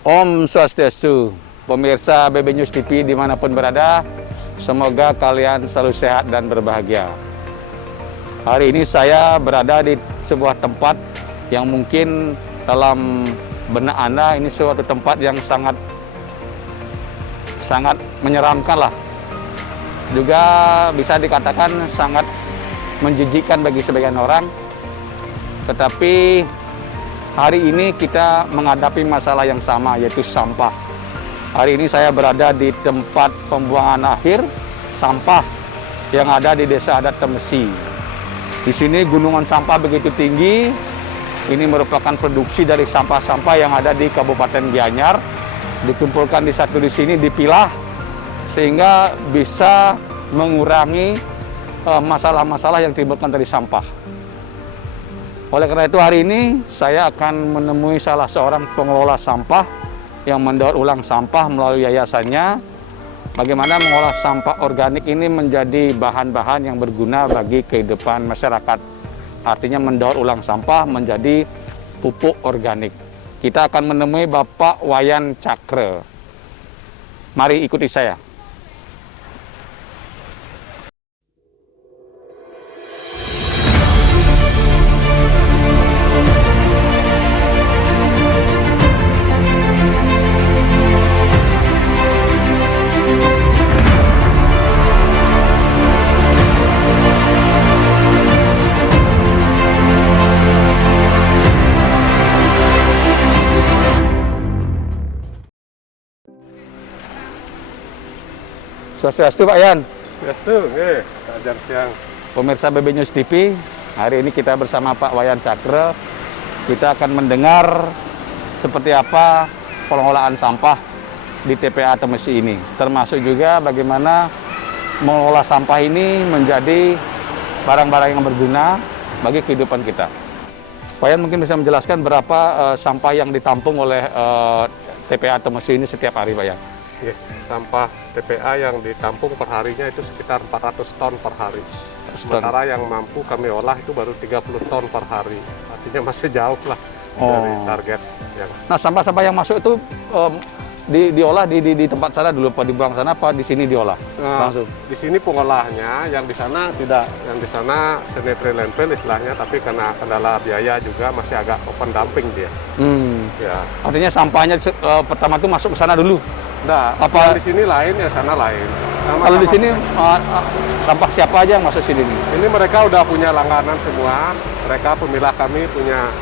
Om Swastiastu, pemirsa BB News TV dimanapun berada, semoga kalian selalu sehat dan berbahagia. Hari ini saya berada di sebuah tempat yang mungkin dalam benak Anda ini suatu tempat yang sangat menyeramkan lah. Juga bisa dikatakan sangat menjijikkan bagi sebagian orang. Tetapi hari ini kita menghadapi masalah yang sama, yaitu sampah. Hari ini saya berada di tempat pembuangan akhir sampah yang ada di Desa Adat Temesi. Di sini gunungan sampah begitu tinggi. Ini merupakan produksi dari sampah-sampah yang ada di Kabupaten Gianyar. Dikumpulkan di sini, dipilah, sehingga bisa mengurangi masalah-masalah yang timbulkan dari sampah. Oleh karena itu hari ini saya akan menemui salah seorang pengelola sampah yang mendaur ulang sampah melalui yayasannya. Bagaimana mengolah sampah organik ini menjadi bahan-bahan yang berguna bagi kehidupan masyarakat. Artinya mendaur ulang sampah menjadi pupuk organik. Kita akan menemui Bapak Wayan Cakre. Mari ikuti saya. Swastiastu Pak Yan. Swastiastu, ajar siang. Pemirsa BB News TV, hari ini kita bersama Pak Wayan Cakre. Kita akan mendengar seperti apa pengelolaan sampah di TPA Temesi ini. Termasuk juga bagaimana mengelola sampah ini menjadi barang-barang yang berguna bagi kehidupan kita. Pak Wayan mungkin bisa menjelaskan berapa sampah yang ditampung oleh TPA Temesi ini setiap hari, Pak Wayan? Ya, sampah TPA yang ditampung per harinya itu sekitar 400 ton per hari. Sementara yang mampu kami olah itu baru 30 ton per hari. Artinya masih jauh lah dari target. Nah, sampah-sampah yang masuk itu diolah di tempat sana dulu, Pak, dibuang sana apa di sini diolah? Langsung. Di sini pengolahnya, yang di sana tidak. Yang di sana sanitary landfill istilahnya, tapi karena kendala biaya juga masih agak open dumping dia. Ya. Artinya sampahnya pertama itu masuk ke sana dulu. Nah, apa di sini lain, ya sana lain. Kalau di sini sampah siapa aja yang masuk sini? Ini mereka udah punya langganan semua. Mereka pemilah kami punya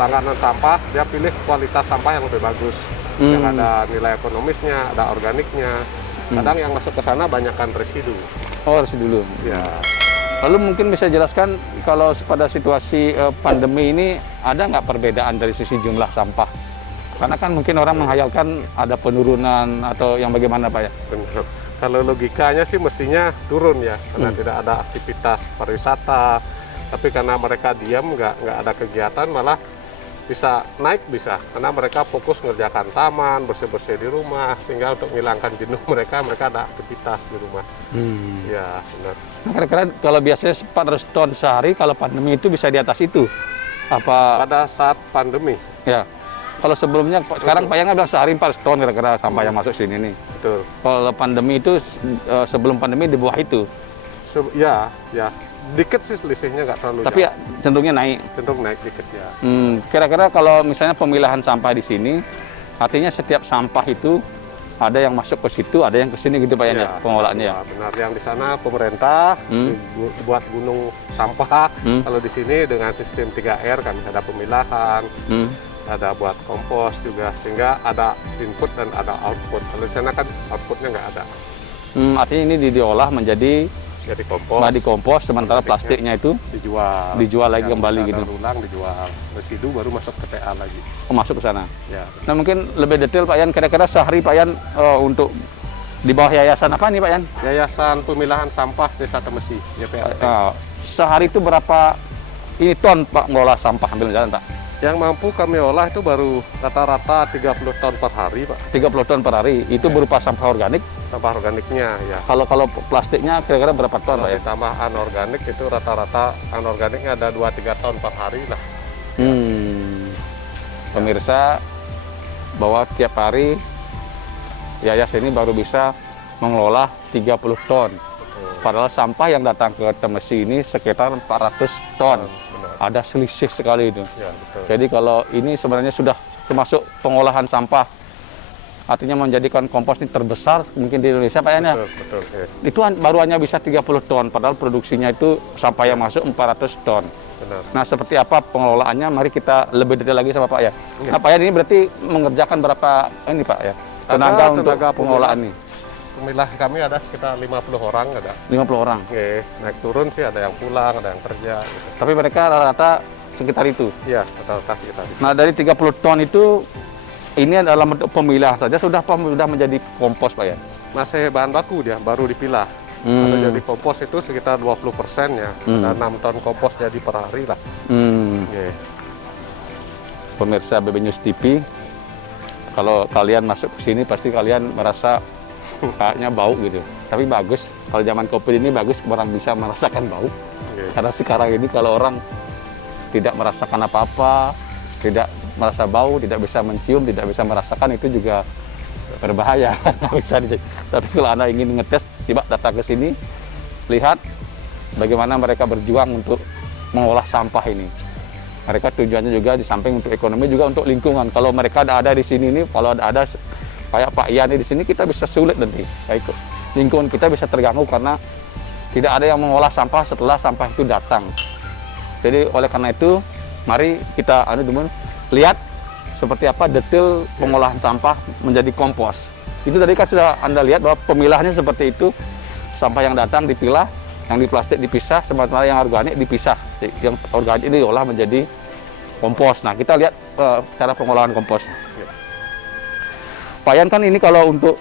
langganan sampah. Dia pilih kualitas sampah yang lebih bagus, yang ada nilai ekonomisnya, ada organiknya. Kadang yang masuk ke sana banyakkan residu. Oh, residu dulu. Ya. Lalu mungkin bisa jelaskan kalau pada situasi pandemi ini ada nggak perbedaan dari sisi jumlah sampah? Karena kan mungkin orang menghayalkan ada penurunan atau yang bagaimana, Pak ya? Benar. Kalau logikanya sih mestinya turun ya, karena tidak ada aktivitas pariwisata. Tapi karena mereka diam, nggak ada kegiatan, malah bisa naik karena mereka fokus mengerjakan taman, bersih-bersih di rumah, sehingga untuk menghilangkan jenuh mereka ada aktivitas di rumah. Ya, benar. Nah, kira-kira kalau biasanya 400 ton sehari, kalau pandemi itu bisa di atas itu? Apa? Pada saat pandemi? Ya. Kalau sebelumnya, sekarang Pak Yang bilang sehari 400 ton kira-kira sampah yang masuk sini nih. Betul. Kalau pandemi itu, sebelum pandemi di bawah itu? Ya. Dikit sih selisihnya, nggak terlalu Tapi jauh. Ya, cenderungnya naik? Cenderung naik dikit ya. Kira-kira kalau misalnya pemilahan sampah di sini, artinya setiap sampah itu ada yang masuk ke situ, ada yang ke sini gitu Pak ya, pengolahannya ya? Benar, yang di sana pemerintah buat gunung sampah. Kalau di sini dengan sistem 3R kan ada pemilahan, ada buat kompos juga, sehingga ada input dan ada output. Kalau di sana kan outputnya nggak ada. Artinya ini diolah menjadi kompos, sementara plastiknya itu dijual lagi kembali gitu. Ulang dijual, residu baru masuk ke TA lagi. Oh, masuk ke sana. Ya. Nah, mungkin lebih detail Pak Yan, kira-kira sehari Pak Yan untuk di bawah yayasan apa nih Pak Yan? Yayasan Pemilahan Sampah Desa Temesi, YPST. Sehari itu berapa ini ton Pak ngolah sampah ambil jalan Pak? Yang mampu kami olah itu baru rata-rata 30 ton per hari, Pak. 30 ton per hari, itu berupa sampah organik? Sampah organiknya, ya. Kalau plastiknya kira-kira berapa ton, Pak ya? Ditambah anorganik itu rata-rata anorganiknya ada 2-3 ton per hari lah. Pemirsa, bahwa tiap hari Yayas ini baru bisa mengelola 30 ton. Padahal sampah yang datang ke Temesi ini sekitar 400 ton. Benar. Ada selisih sekali itu. Ya, betul. Jadi kalau ini sebenarnya sudah termasuk pengolahan sampah, artinya menjadikan kompos ini terbesar mungkin di Indonesia Pak Yan ya. Betul. Ya. Itu baru hanya bisa 30 ton, padahal produksinya itu sampah yang masuk 400 ton. Benar. Nah, seperti apa pengelolaannya? Mari kita lebih detail lagi sama Pak Yan. Ya. Nah, Pak Yan ini berarti mengerjakan berapa ini Pak ya? Tenaga untuk pengelolaan ini? Pemilah kami ada sekitar 50 orang ada. 50 orang. Oke, naik turun sih ada yang pulang, ada yang kerja. Gitu. Tapi mereka rata-rata sekitar itu. Iya, rata-rata sekitar itu. Nah, dari 30 ton itu, ini adalah bentuk pemilah saja, sudah menjadi kompos Pak ya? Masih bahan baku dia, baru dipilah. Kalau jadi kompos itu sekitar 20% ya. Ada 6 ton kompos jadi per hari lah. Oke. Pemirsa BB News TV, kalau kalian masuk ke sini pasti kalian merasa kayaknya bau gitu. Tapi bagus, kalau zaman COVID ini bagus orang bisa merasakan bau. Karena sekarang ini kalau orang tidak merasakan apa-apa, tidak merasa bau, tidak bisa mencium, tidak bisa merasakan, itu juga berbahaya. Bisa tapi kalau Anda ingin ngetes, tiba datang ke sini, lihat bagaimana mereka berjuang untuk mengolah sampah ini. Mereka tujuannya juga di samping untuk ekonomi, juga untuk lingkungan. Kalau mereka ada di sini nih, kalau ada kayak Pak Yani di sini, kita bisa sulit nanti. Kayak lingkungan kita bisa terganggu karena tidak ada yang mengolah sampah setelah sampah itu datang. Jadi oleh karena itu, mari kita lihat seperti apa detail pengolahan sampah menjadi kompos. Itu tadi kan sudah Anda lihat bahwa pemilahnya seperti itu. Sampah yang datang dipilah, yang di plastik dipisah, sementara yang organik dipisah. Yang organik ini diolah menjadi kompos. Nah, kita lihat cara pengolahan kompos. Pak Yan, kan ini kalau untuk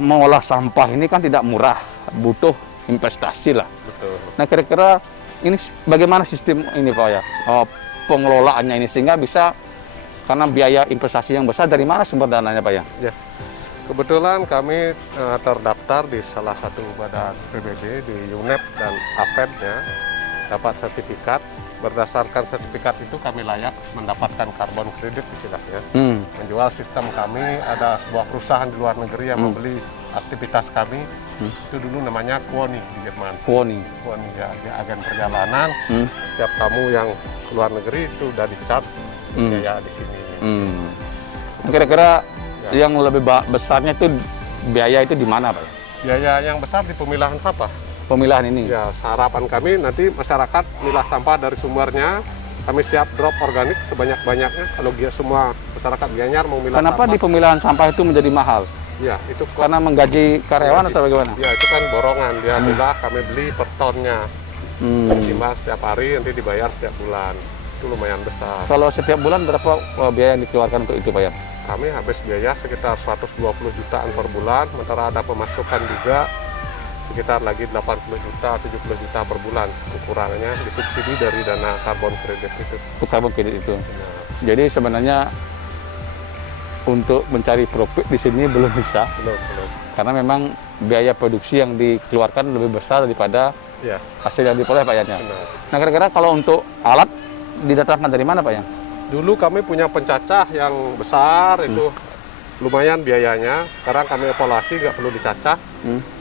mengolah sampah ini kan tidak murah, butuh investasi lah. Betul. Nah, kira-kira ini bagaimana sistem ini Pak ya, pengelolaannya ini sehingga bisa, karena biaya investasi yang besar, dari mana sumber dananya Pak ya? Ya, kebetulan kami terdaftar di salah satu badan PBB di UNEP dan APED-nya, dapat sertifikat. Berdasarkan sertifikat itu kami layak mendapatkan karbon kredit istilahnya. Menjual sistem kami, ada sebuah perusahaan di luar negeri yang membeli aktivitas kami. Itu dulu namanya Kuoni di Jerman. Kuoni ya, dia agen perjalanan. Setiap tamu yang ke luar negeri itu udah dicap biaya di sini. Kira-kira yang lebih besarnya itu biaya itu di mana Pak? Biaya yang besar di pemilahan sampah. Pemilahan ini? Ya, harapan kami nanti masyarakat milah sampah dari sumbernya. Kami siap drop organik sebanyak-banyaknya. Kalau semua masyarakat Gianyar mau milah Kenapa sampah. di pemilahan sampah itu menjadi mahal? Ya, itu karena menggaji karyawan atau bagaimana? Ya, itu kan borongan. Dia milah, kami beli per tonnya. Timbang setiap hari, nanti dibayar setiap bulan. Itu lumayan besar. Kalau setiap bulan berapa biaya yang dikeluarkan untuk itu Pak Yan? Kami habis biaya sekitar 120 jutaan per bulan. Sementara ada pemasukan juga sekitar lagi 80 juta, 70 juta per bulan. Ukurannya disubsidi dari dana karbon kredit itu. Karbon kredit itu. Nah. Jadi sebenarnya untuk mencari profit di sini belum bisa. Belum. Karena memang biaya produksi yang dikeluarkan lebih besar daripada hasil yang diperoleh Pak Yan. Nah, kira-kira kalau untuk alat didatangkan dari mana Pak Yan? Dulu kami punya pencacah yang besar, itu lumayan biayanya. Sekarang kami evaluasi, nggak perlu dicacah.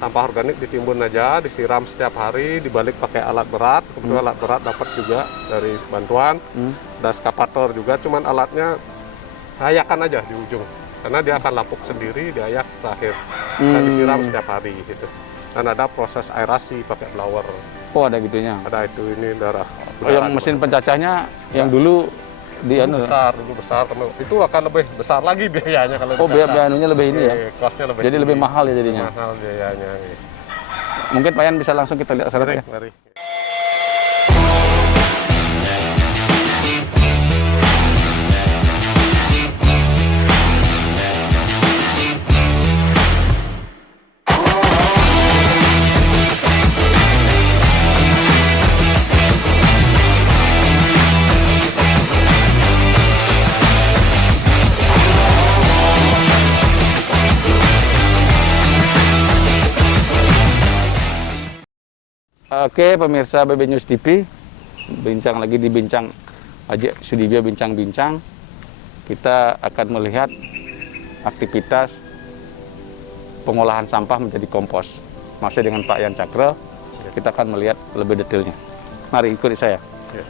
Sampah organik ditimbun aja, disiram setiap hari, dibalik pakai alat berat. Kebetulan alat berat dapat juga dari bantuan. Ada eskavator juga, cuman alatnya ayakan aja di ujung. Karena dia akan lapuk sendiri, diayak terakhir. Dan disiram setiap hari gitu. Dan ada proses aerasi pakai blower. Oh, ada gitunya? Ada itu, ini darah. Yang mesin pencacahnya yang dulu dulu besar, itu akan lebih besar lagi biayanya kalau biayanya lebih ini ya, kosnya lebih jadi tinggi. Lebih mahal ya jadinya. Mahal biayanya. Mungkin Pak Yan bisa langsung kita lihat syaratnya. Mari. Oke, pemirsa BB News TV, bincang lagi di Bincang Haji Sudibyo Bincang-Bincang. kita akan melihat aktivitas pengolahan sampah menjadi kompos. Masih dengan Pak Yan Cakra, kita akan melihat lebih detailnya. Mari ikuti saya. Ya.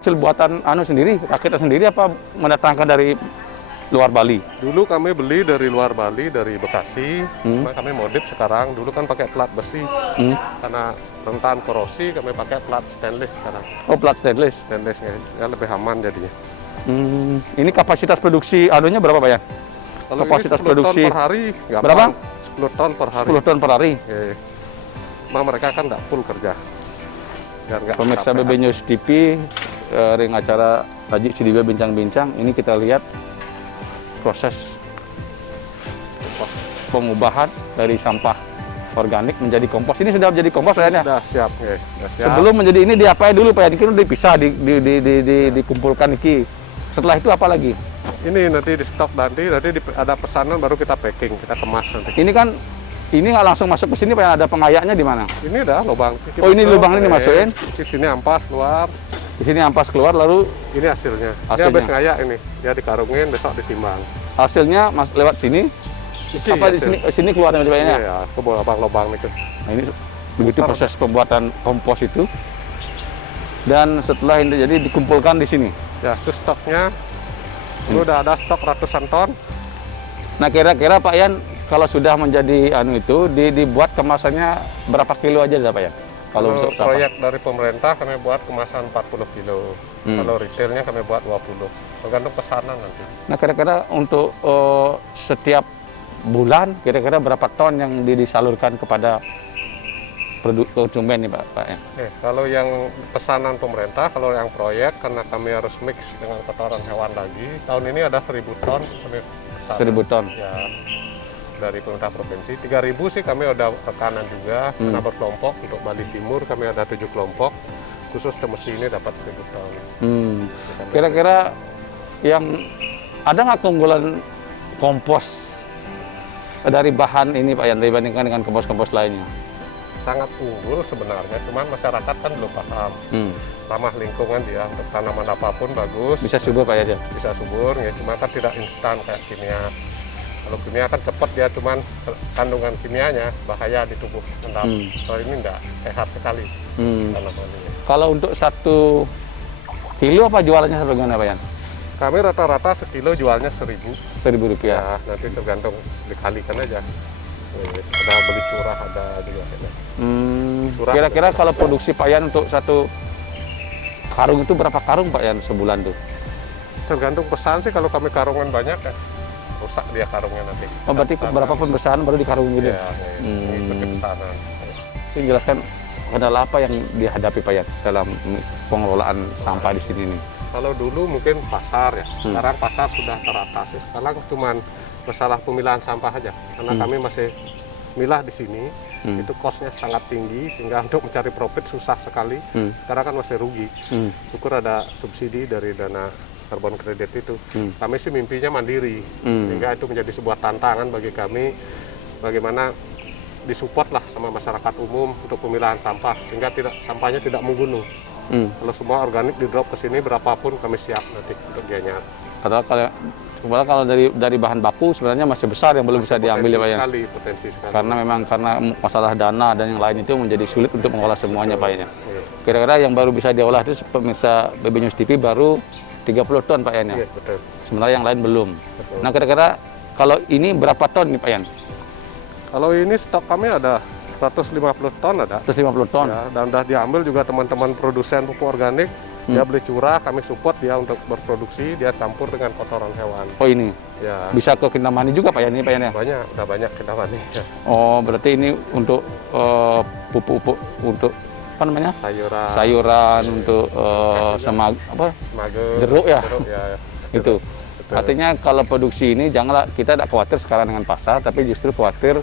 Hasil buatan sendiri, rakitnya sendiri apa mendatangkan dari luar Bali? Dulu kami beli dari luar Bali, dari Bekasi. Cuma kami modif sekarang. Dulu kan pakai plat besi. Karena rentan korosi, kami pakai plat stainless sekarang. Oh, plat stainless. Stainless ya lebih aman jadinya. Ini kapasitas produksi berapa Pak Yan? Kalau Kapasitas ini 10 produksi ton per hari. Gampang. berapa? 10 ton per hari. 10 ton per hari. Ya. Cuma mereka kan nggak full kerja. Biar nggak Pemirsa kecapean. BB News TV, ring acara Haji Cidiba Bincang-Bincang, ini kita lihat proses pengubahan dari sampah organik menjadi kompos. Ini sudah menjadi kompos Pak Yan ya? Sudah siap, ya. Sudah siap. Sebelum menjadi ini diapain dulu Pak Yan? Ini udah dipisah, dikumpulkan iki. Setelah itu apa lagi? Ini nanti di stok nanti ada pesanan baru kita packing, kita kemas nanti. Ini kan nggak langsung masuk ke sini Pak Yan, ada pengayaknya di mana? Ini dah lubang. Oh, ini lubang ini dimasukin? Di sini ampas keluar, Di sini ampas keluar lalu ini hasilnya. Ini Hasilnya. habis ngayak ini, dia dikarungin besok ditimbang. hasilnya lewat sini. Iki Apa di hasil. sini keluarnya Pak Yan ya? Iya, ke lubang itu. Nah, ini begitu proses pembuatan kompos itu. Dan setelah ini jadi dikumpulkan di sini. Ya, itu stoknya. Ini udah ada stok ratusan ton. Nah, kira-kira Pak Yan kalau sudah menjadi dibuat kemasannya berapa kilo aja Pak Yan? Kalau Kalau untuk sampah? proyek dari pemerintah kami buat kemasan 40 kilo. Kalau retailnya kami buat 20. Tergantung pesanan nanti. Nah, kira-kira untuk setiap bulan kira-kira berapa ton yang disalurkan kepada produk konsumen nih Pak Yan? Kalau yang pesanan pemerintah, kalau yang proyek karena kami harus mix dengan kotoran hewan lagi. Tahun ini ada 1.000 ton kami pesanan. 1.000 ton. Ya, dari pemerintah provinsi. 3.000 sih kami udah rekanan juga. Karena berkelompok untuk Bali Timur kami ada 7 kelompok. Khusus Temesi ini dapat 1.000 ton. Kira-kira yang ada nggak keunggulan kompos dari bahan ini Pak Yan dibandingkan dengan kompos-kompos lainnya? Sangat unggul sebenarnya, cuman masyarakat kan belum paham. Ramah lingkungan dia, untuk tanaman apapun bagus. Bisa subur Pak Yan ya? Bisa subur, ya cuma kan tidak instan kayak kimia. Kalau kimia kan cepat dia, cuman kandungan kimianya bahaya di tubuh endap. Kalau ini enggak, sehat sekali tanaman ini. Kalau untuk 1 kilo apa jualannya bagaimana Pak Yan? Kami rata-rata sekilo jualnya 1.000. Rp1.000. Ya, nanti tergantung dikalikan aja. Ada beli curah, ada juga. Curah. Kira-kira kalau produksi Pak Yan untuk 1 karung itu berapa karung Pak Yan sebulan tuh? Tergantung pesan sih, kalau kami karungan banyak ya rusak dia karungnya nanti. Oh, berarti berapapun pesanan baru dikarungin gitu? Ya, mengikuti pesanan. Ini jelaskan kendala apa yang dihadapi Pak Yan dalam pengelolaan sampah di sini nih? Kalau dulu mungkin pasar ya, sekarang pasar sudah teratasi. Sekarang cuman masalah pemilahan sampah aja, karena kami masih milah di sini, itu cost-nya sangat tinggi, sehingga untuk mencari profit susah sekali. Sekarang kan masih rugi. Syukur ada subsidi dari dana karbon kredit itu. Kami sih mimpinya mandiri, sehingga itu menjadi sebuah tantangan bagi kami, bagaimana disupport lah sama masyarakat umum untuk pemilahan sampah, sehingga sampahnya tidak menggunung. Kalau semua organik di drop ke sini berapapun kami siap nanti untuk dianya. Padahal kalau dari bahan baku sebenarnya masih besar yang belum bisa diambil ya Pak Yan. Potensi sekali. Karena masalah dana dan yang lain itu menjadi sulit untuk mengolah semuanya Pak Yan. Kira-kira yang baru bisa diolah itu pemirsa BB News TV baru 30 ton Pak Yan ya. Iya, betul. Sementara yang lain belum. Betul. Nah, kira-kira kalau ini berapa ton nih Pak Yan? Kalau ini stok kami ada 150 ton ada. 150 ton. Ya, dan sudah diambil juga teman-teman produsen pupuk organik. Dia beli curah, kami support dia untuk berproduksi, dia campur dengan kotoran hewan. Oh, ini Ya, bisa ke Kintamani juga Pak Yan ini Pak Yan ya? udah banyak kita mani. Ya. Oh, berarti ini untuk pupuk-pupuk untuk apa namanya? Sayuran, untuk mager, jeruk ya? ya. Itu. Betul. Artinya kalau produksi ini janganlah kita tidak khawatir sekarang dengan pasar, tapi justru khawatir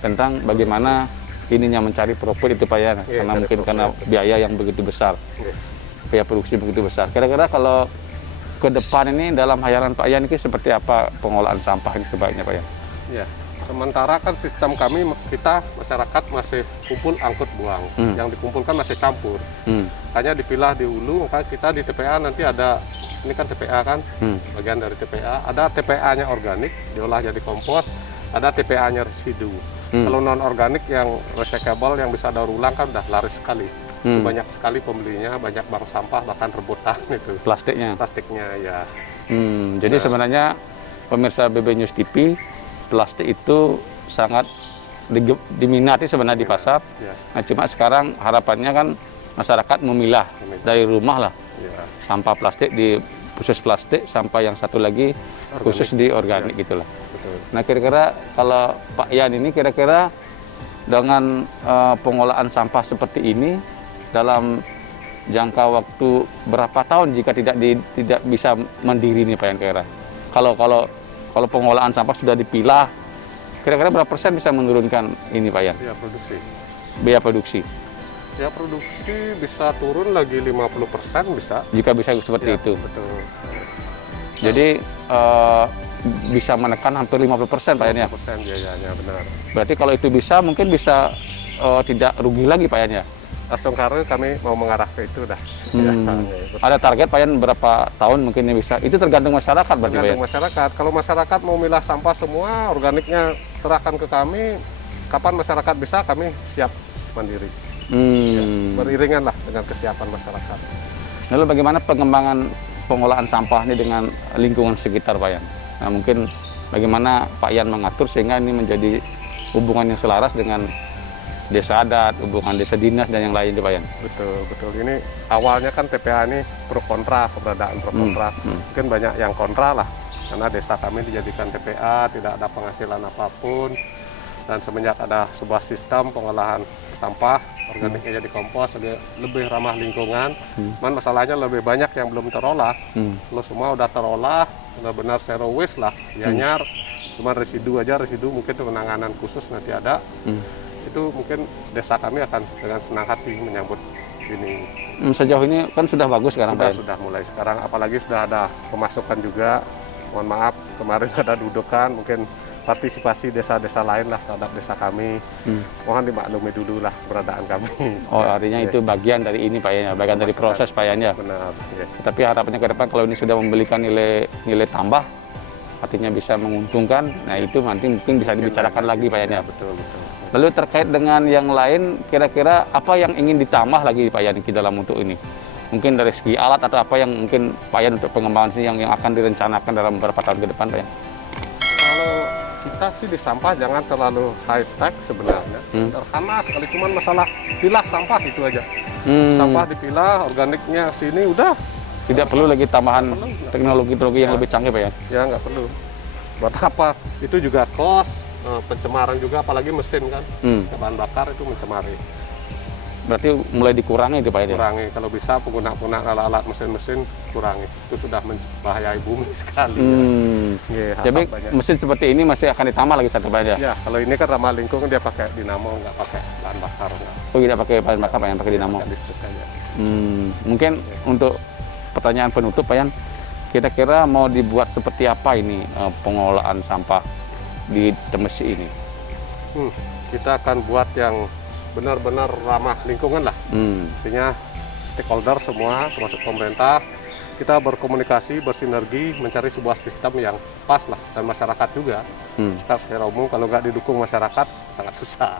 tentang bagaimana ininya mencari profit itu Pak Yan, Iya, karena cari mungkin profit. karena biaya yang begitu besar, Iya. biaya produksi begitu besar. Kira-kira kalau ke depan ini dalam hayalan Pak Yan ini seperti apa pengolahan sampah ini sebaiknya Pak Yan? Ya. Sementara kan sistem kami, kita masyarakat masih kumpul angkut buang, yang dikumpulkan masih campur. Hanya dipilah di hulu, maka kita di TPA nanti ada, ini kan TPA kan, bagian dari TPA, ada TPA-nya organik, diolah jadi kompos, ada TPA-nya residu. Kalau non-organik yang recyclable, yang bisa daur ulang kan udah laris sekali. Itu banyak sekali pembelinya, banyak bank sampah, bahkan rebutan itu. Plastiknya ya. Jadi sebenarnya pemirsa BB News TV, plastik itu sangat diminati sebenarnya di pasar. Nah, cuma sekarang harapannya kan masyarakat memilah dari rumah lah. Sampah plastik di khusus plastik, sampah yang satu lagi khusus di organik gitulah. Nah, kira-kira kalau Pak Yan ini kira-kira dengan pengolahan sampah seperti ini dalam jangka waktu berapa tahun jika tidak bisa mandiri nih Pak Yan kira? Kalau pengolahan sampah sudah dipilah, kira-kira berapa persen bisa menurunkan ini Pak Yan? Biaya produksi. Ya produksi bisa turun lagi 50% bisa. Jika bisa seperti itu. Betul. Jadi bisa menekan hampir 50% Pak Yan ya? 50% biayanya, benar. Berarti kalau itu bisa, mungkin bisa tidak rugi lagi Pak Yan ya? Langsung karena kami mau mengarah ke itu dah. Ada target Pak Yan berapa tahun mungkin bisa? Itu tergantung masyarakat berarti Pak Yan? Tergantung masyarakat. Kalau masyarakat mau milah sampah semua, organiknya serahkan ke kami, kapan masyarakat bisa, kami siap mandiri. Ya, beriringan lah dengan kesiapan masyarakat. Lalu bagaimana pengembangan pengolahan sampah ini dengan lingkungan sekitar Pak Yan? Nah, mungkin bagaimana Pak Yan mengatur sehingga ini menjadi hubungan yang selaras dengan desa adat, hubungan desa dinas dan yang lain Pak Yan? Betul. Ini awalnya kan TPA ini pro kontra, keberadaan pro kontra. Mungkin banyak yang kontra lah, karena desa kami dijadikan TPA, tidak ada penghasilan apapun. Dan semenjak ada sebuah sistem pengolahan sampah, organiknya jadi kompos, lebih ramah lingkungan. Cuman masalahnya lebih banyak yang belum terolah. Kalau semua udah terolah, benar-benar zero waste lah, nyanyar. Cuma residu aja, residu mungkin penanganan khusus nanti ada. Itu mungkin desa kami akan dengan senang hati menyambut ini. Sejauh ini kan sudah bagus sekarang Pak Yan? Sudah mulai sekarang, apalagi sudah ada pemasukan juga. Mohon maaf, kemarin ada dudukan, mungkin partisipasi desa-desa lain lah terhadap desa kami. Mohon dimaklumi dulu lah keberadaan kami. Oh, artinya itu bagian dari ini Pak Yan ya, bagian dari proses Pak Yan ya? Benar. Tapi harapannya ke depan kalau ini sudah memberikan nilai tambah, artinya bisa menguntungkan, nah itu nanti mungkin bisa dibicarakan lagi Pak Yan ya? Betul. Lalu terkait dengan yang lain, kira-kira apa yang ingin ditambah lagi Pak Yan di dalam untuk ini? Mungkin dari segi alat atau apa yang mungkin Pak Yan untuk pengembangan sini yang akan direncanakan dalam beberapa tahun ke depan Pak Yan? Kalau kita sih di sampah jangan terlalu high tech sebenarnya. Sederhana sekali, cuman masalah pilah sampah itu aja. Sampah dipilah, organiknya sini udah. Tidak perlu lagi tambahan teknologi yang lebih canggih Pak Yan? Ya nggak perlu. Buat apa? Itu juga kos. Pencemaran juga, apalagi mesin kan, bahan bakar itu mencemari. Berarti mulai dikurangi itu Pak Yan? Kurangi, kalau bisa pengguna alat mesin-mesin kurangi. Itu sudah membahayai bumi sekali. Jadi mesin seperti ini masih akan ditambah lagi satu Pak Yan? Ya, kalau ini kan ramah lingkungan, dia pakai dinamo, nggak pakai bahan bakar. Oh, tidak pakai bahan bakar Pak Yan, pakai dinamo? Listrik aja. Mungkin untuk pertanyaan penutup Pak Yan, kira-kira mau dibuat seperti apa ini pengolahan sampah di Temesi ini? Kita akan buat yang benar-benar ramah lingkungan lah. Artinya stakeholder semua, termasuk pemerintah, kita berkomunikasi, bersinergi, mencari sebuah sistem yang pas lah, dan masyarakat juga. Kita secara umum kalau nggak didukung masyarakat sangat susah.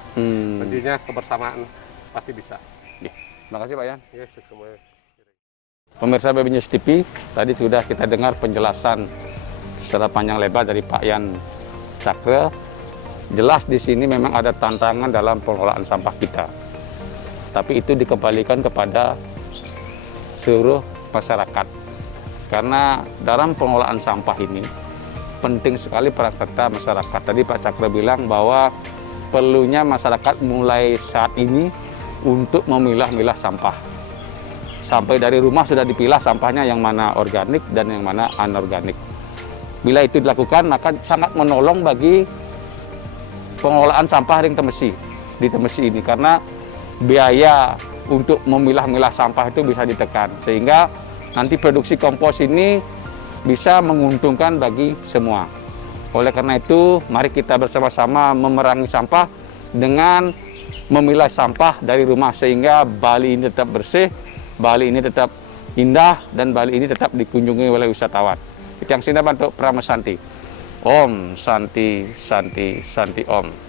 Kuncinya kebersamaan pasti bisa. Terima kasih Pak Yan. Semuanya. Pemirsa BB News TV, tadi sudah kita dengar penjelasan secara panjang lebar dari Pak Yan Cakra. Jelas di sini memang ada tantangan dalam pengelolaan sampah kita. Tapi itu dikembalikan kepada seluruh masyarakat. Karena dalam pengelolaan sampah ini penting sekali peran serta masyarakat. Tadi Pak Cakra bilang bahwa perlunya masyarakat mulai saat ini untuk memilah-milah sampah. Sampai dari rumah sudah dipilah sampahnya yang mana organik dan yang mana anorganik. Bila itu dilakukan, maka sangat menolong bagi pengelolaan sampah di Temesi ini, karena biaya untuk memilah-milah sampah itu bisa ditekan, sehingga nanti produksi kompos ini bisa menguntungkan bagi semua. Oleh karena itu, mari kita bersama-sama memerangi sampah dengan memilah sampah dari rumah sehingga Bali ini tetap bersih, Bali ini tetap indah, dan Bali ini tetap dikunjungi oleh wisatawan. Itu yang saya bantu Pramesanti. Om Santi Santi Santi Om.